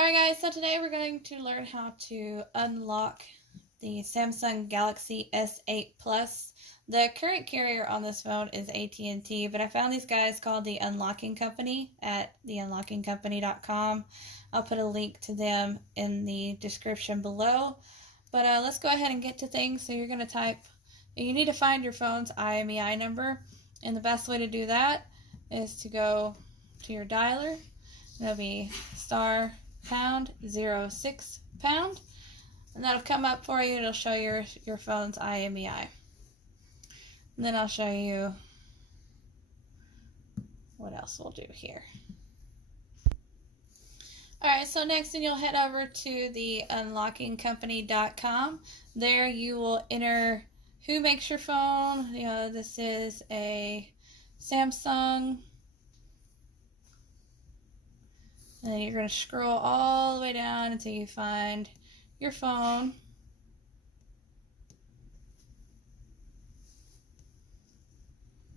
Alright guys, so today we're going to learn how to unlock the Samsung Galaxy S8 Plus. The current carrier on this phone is AT&T, but I found these guys called the Unlocking Company at theunlockingcompany.com. I'll put a link to them in the description below. But let's go ahead and get to things. So you're going to type, you need to find your phone's IMEI number, and the best way to do that is to go to your dialer. It'll be star pound 06 pound, and that'll come up for you. It'll show your phone's IMEI, and then I'll show you what else we'll do here. Alright, so next then you'll head over to the unlockingcompany.com. There you will enter who makes your phone. This is a Samsung. And then you're going to scroll all the way down until you find your phone.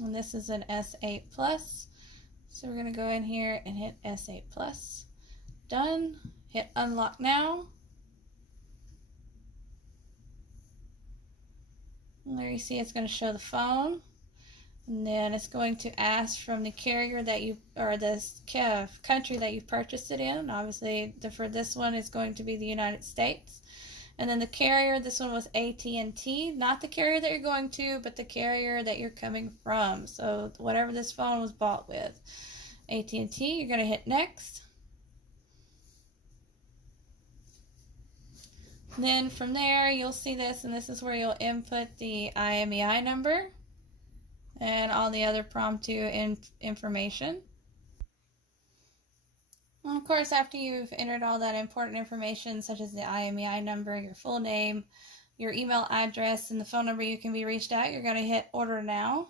And this is an S8 Plus. So we're going to go in here and hit S8 Plus. Done. Hit unlock now. And there you see it's going to show the phone. And then it's going to ask from the carrier that you, or the country that you purchased it in. Obviously, for this one, it's going to be the United States. And then the carrier, this one was AT&T. Not the carrier that you're going to, but the carrier that you're coming from. So whatever this phone was bought with. AT&T, you're going to hit next. And then from there, you'll see this, and this is where you'll input the IMEI number and all the other promptu information. Well, of course, after you've entered all that important information, such as the IMEI number, your full name, your email address, and the phone number you can be reached at, you're going to hit order now.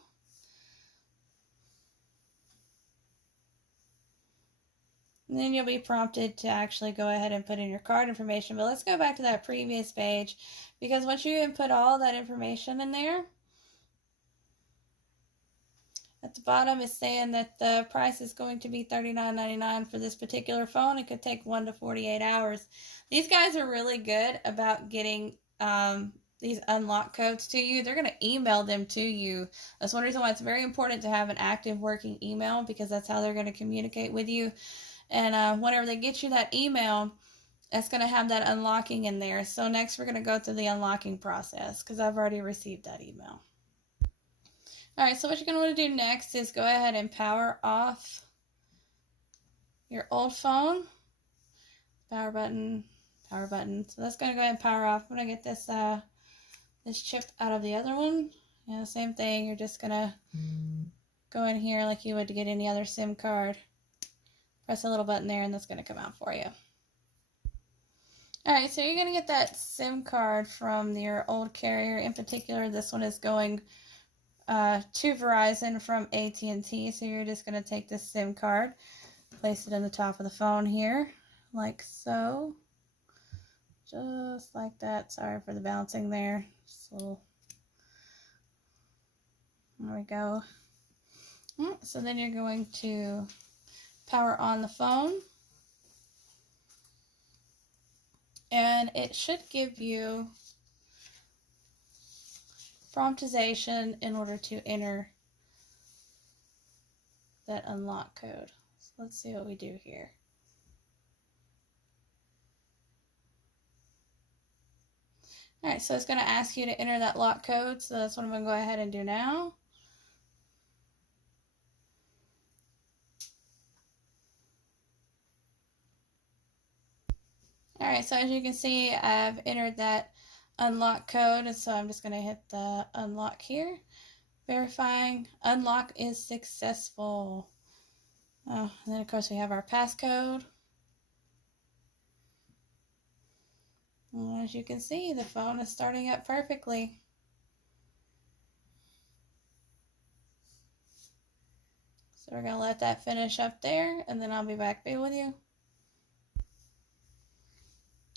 And then you'll be prompted to actually go ahead and put in your card information. But let's go back to that previous page, because once you input all that information in there, at the bottom is saying that the price is going to be $39.99 for this particular phone. It could take 1 to 48 hours. These guys are really good about getting these unlock codes to you. They're going to email them to you. That's one reason why it's very important to have an active working email, because that's how they're going to communicate with you. And whenever they get you that email, that's going to have that unlocking in there. So next we're going to go through the unlocking process, because I've already received that email. Alright, so what you're going to want to do next is go ahead and power off your old phone. Power button, power button. So that's going to go ahead and power off. I'm going to get this this chip out of the other one. Same thing. You're just going to go in here like you would to get any other SIM card. Press a little button there, and that's going to come out for you. Alright, so you're going to get that SIM card from your old carrier. In particular, this one is going to Verizon from AT&T. So you're just going to take this SIM card, place it in the top of the phone here, like so. Just like that. Sorry for the bouncing there. So there we go. So then you're going to power on the phone, and it should give you promptization in order to enter that unlock code. So let's see what we do here. Alright, so it's going to ask you to enter that lock code, so that's what I'm going to go ahead and do now. Alright, so as you can see, I've entered that unlock code, and so I'm just going to hit the unlock here. Verifying unlock is successful. Oh, and then of course we have our passcode. And as you can see, the phone is starting up perfectly. So we're going to let that finish up there, and then I'll be back with you.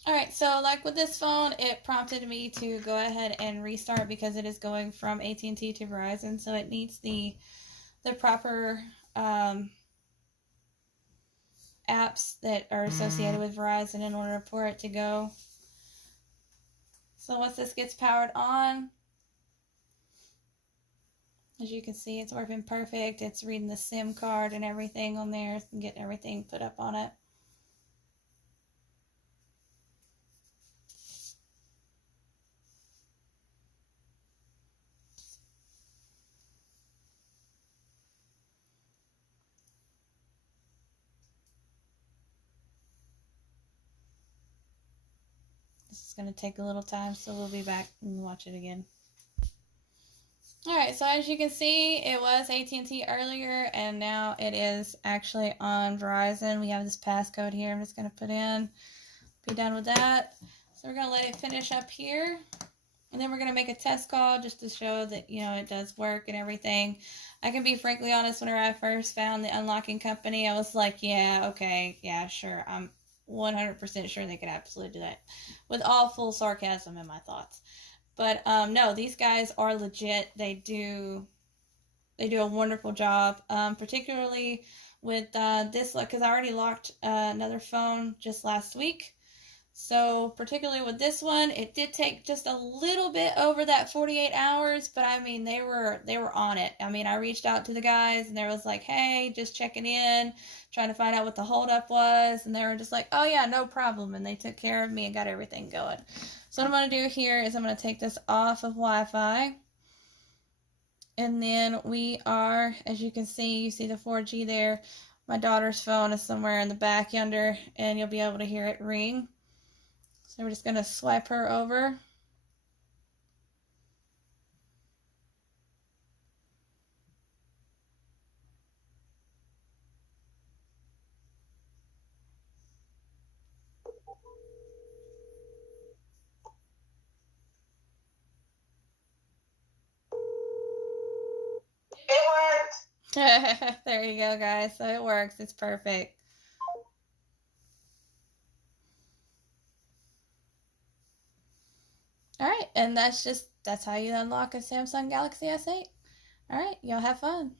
Alright, so like with this phone, it prompted me to go ahead and restart because it is going from AT&T to Verizon, so it needs the proper apps that are associated with Verizon in order for it to go. So once this gets powered on, as you can see, it's working perfect. It's reading the SIM card and everything on there and getting everything put up on it. This is going to take a little time, so we'll be back and watch it again. Alright, so as you can see, it was AT&T earlier, and now it is actually on Verizon. We have this passcode here I'm just going to put in. Be done with that. So we're going to let it finish up here. And then we're going to make a test call just to show that, you know, it does work and everything. I can be frankly honest, whenever I first found the unlocking company, I was like, yeah, okay, yeah, sure. I'm 100% sure they could absolutely do that. With all full sarcasm in my thoughts. But no, these guys are legit. They do a wonderful job, particularly with this, because I already locked another phone just last week. So particularly with this one, it did take just a little bit over that 48 hours, but I mean they were on it. I mean, I reached out to the guys and they was like, "Hey, just checking in, trying to find out what the holdup was," and they were just like, "Oh yeah, no problem," and they took care of me and got everything going. So what I'm going to do here is I'm going to take this off of Wi-Fi. And then we are, as you can see, you see the 4G there. My daughter's phone is somewhere in the back yonder, and you'll be able to hear it ring. So we're just going to swipe her over. It worked! There you go, guys. So it works. It's perfect. Alright, and that's how you unlock a Samsung Galaxy S8. Alright, y'all have fun.